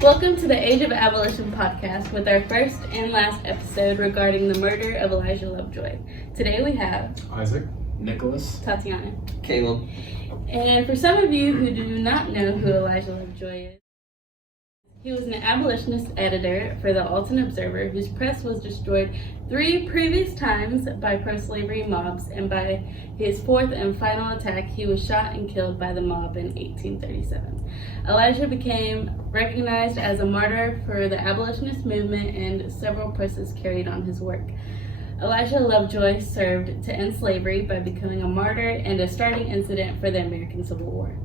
Welcome to the Age of Abolition podcast with our first and last episode regarding the murder of Elijah Lovejoy. Today we have Isaac, Nicholas, Tatiana, Caleb. And for some of you who do not know who Elijah Lovejoy is, he was an abolitionist editor for the Alton Observer whose press was destroyed 3 previous times by pro-slavery mobs, and by his 4th and final attack, he was shot and killed by the mob in 1837. Elijah became recognized as a martyr for the abolitionist movement, and several presses carried on his work. Elijah Lovejoy served to end slavery by becoming a martyr and a starting incident for the American Civil War.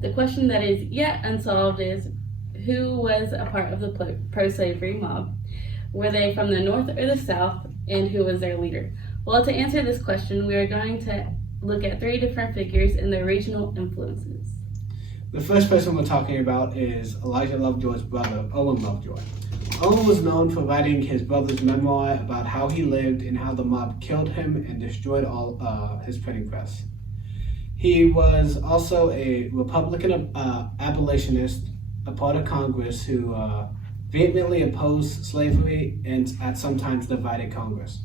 The question that is yet unsolved is, who was a part of the pro-slavery mob? Were they from the North or the South, and who was their leader? Well, to answer this question, we are going to look at 3 different figures and their regional influences. The first person we're talking about is Elijah Lovejoy's brother, Owen Lovejoy. Owen was known for writing his brother's memoir about how he lived and how the mob killed him and destroyed all his printing press. He was also a Republican abolitionist, a part of Congress who vehemently opposed slavery and at sometimes divided Congress.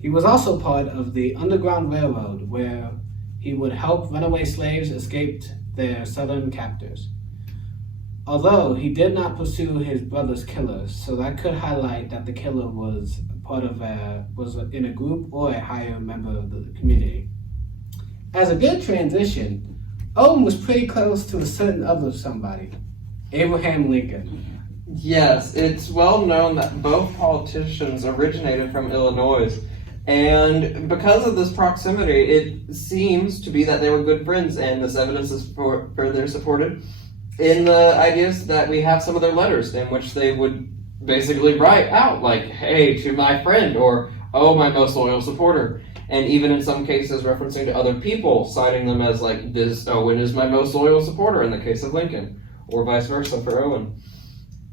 He was also part of the Underground Railroad, where he would help runaway slaves escape their southern captors. Although he did not pursue his brother's killers, so that could highlight that the killer was was in a group or a higher member of the community. As a good transition, Owen was pretty close to a certain other somebody, Abraham Lincoln. Yes, it's well known that both politicians originated from Illinois, and because of this proximity, it seems to be that they were good friends, and this evidence is further supported in the ideas that we have some of their letters in which they would basically write out like, "Hey, to my friend," or "Oh, my most loyal supporter," and even in some cases referencing to other people, citing them as like, "This Owen is my most loyal supporter," in the case of Lincoln, or vice versa for Owen.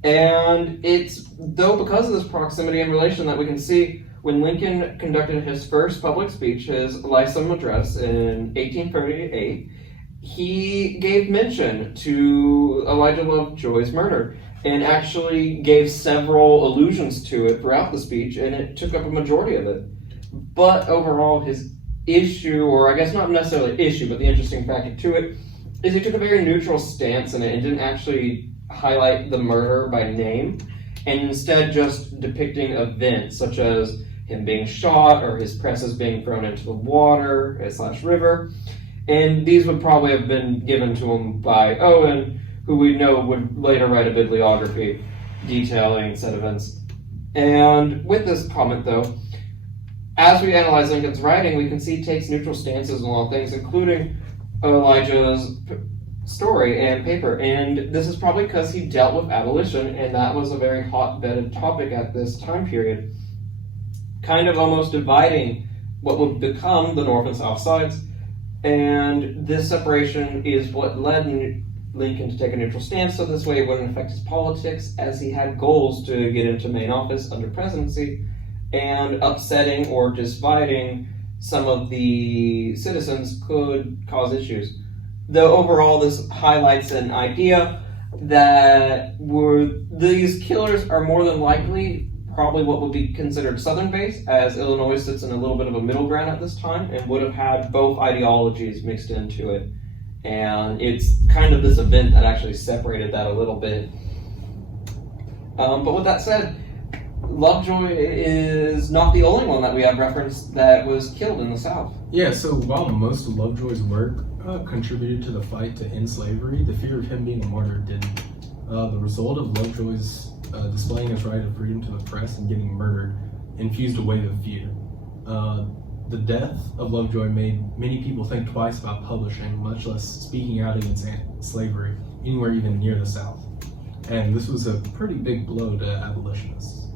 And it's because of this proximity and relation that we can see when Lincoln conducted his first public speech, his Lyceum address in 1838, he gave mention to Elijah Lovejoy's murder and actually gave several allusions to it throughout the speech, and it took up a majority of it. But overall, his issue, or I guess not necessarily issue, but the interesting factor to it, is he took a very neutral stance in it and didn't actually highlight the murder by name, and instead just depicting events such as him being shot or his presses being thrown into the water / river. And these would probably have been given to him by Owen, who we know would later write a bibliography detailing said events. And with this comment, though, as we analyze Lincoln's writing, we can see he takes neutral stances on a lot of things, including Elijah's story and paper. And this is probably because he dealt with abolition, and that was a very hot-bedded topic at this time period, kind of almost dividing what would become the North and South sides. And this separation is what led Lincoln to take a neutral stance, so this way it wouldn't affect his politics, as he had goals to get into main office under presidency, and upsetting or dividing some of the citizens could cause issues. Though overall this highlights an idea that these killers are more than likely probably what would be considered Southern-based, as Illinois sits in a little bit of a middle ground at this time and would have had both ideologies mixed into it. And it's kind of this event that actually separated that a little bit. But with that said, Lovejoy is not the only one that we have referenced that was killed in the South. Yeah, so while most of Lovejoy's work contributed to the fight to end slavery, the fear of him being a martyr didn't. The result of Lovejoy's displaying his right of freedom to the press and getting murdered infused a wave of fear. The death of Lovejoy made many people think twice about publishing, much less speaking out against slavery anywhere even near the South. And this was a pretty big blow to abolitionists.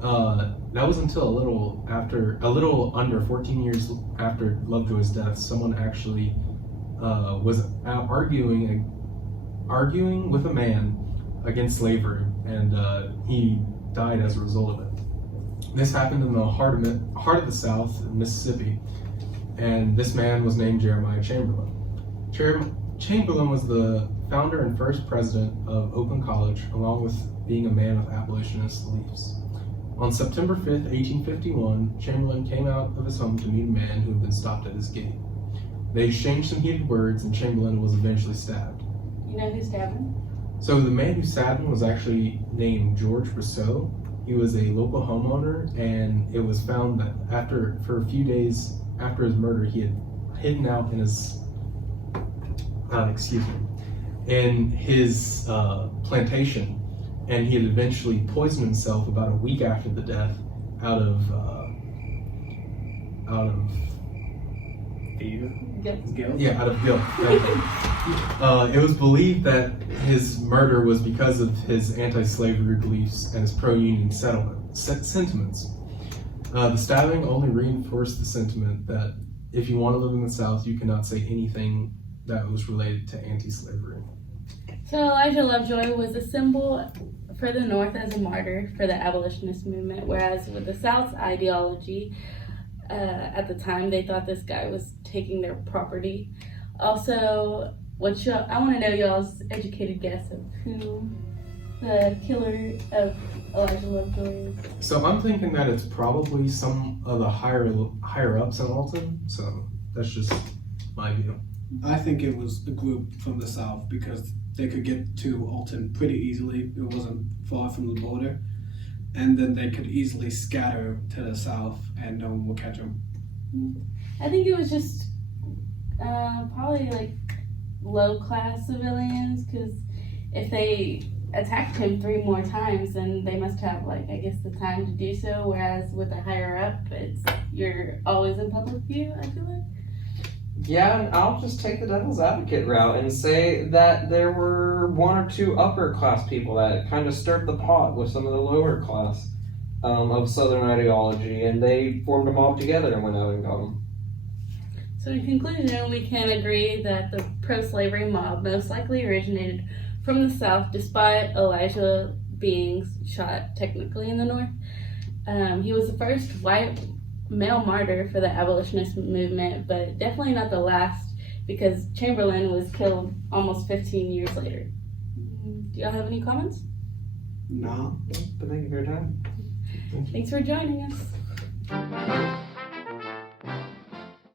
That was until a little under 14 years after Lovejoy's death, someone actually was arguing with a man against slavery, and he died as a result of it. This happened in the heart of the South, Mississippi, and this man was named Jeremiah Chamberlain. Chamberlain was the founder and first president of Oakland College, along with being a man with abolitionist beliefs. On September 5th, 1851, Chamberlain came out of his home to meet a man who had been stopped at his gate. They exchanged some heated words, and Chamberlain was eventually stabbed. You know who stabbed him? So the man who stabbed him was actually named George Rousseau. He was a local homeowner, and it was found that for a few days after his murder, he had hidden out in his plantation, and he had eventually poisoned himself about a week after the death out of Fear? Guilt. Guilt? out of guilt. It was believed that his murder was because of his anti-slavery beliefs and his pro-union sentiments. The stabbing only reinforced the sentiment that if you want to live in the South, you cannot say anything that was related to anti-slavery. So Elijah Lovejoy was a symbol for the North as a martyr for the abolitionist movement, whereas with the South's ideology, at the time, they thought this guy was taking their property. Also, I want to know y'all's educated guess of who the killer of Elijah Lovejoy is. So I'm thinking that it's probably some of the higher ups in Alton. So that's just my view. I think it was a group from the South because they could get to Alton pretty easily. It wasn't far from the border. And then they could easily scatter to the South and no one will catch them. I think it was just probably like low-class civilians, because if they attacked him 3 more times, then they must have, the time to do so, whereas with a higher up, you're always in public view, I feel like. Yeah, and I'll just take the devil's advocate route and say that there were 1 or 2 upper class people that kind of stirred the pot with some of the lower class of Southern ideology, and they formed a mob together and went out and got them. So in conclusion, we can agree that the pro-slavery mob most likely originated from the South, despite Elijah being shot technically in the North. He was the first white male martyr for the abolitionist movement, but definitely not the last, because Chamberlain was killed almost 15 years later. Do y'all have any comments? No. But thank you for your time. Thanks for joining us.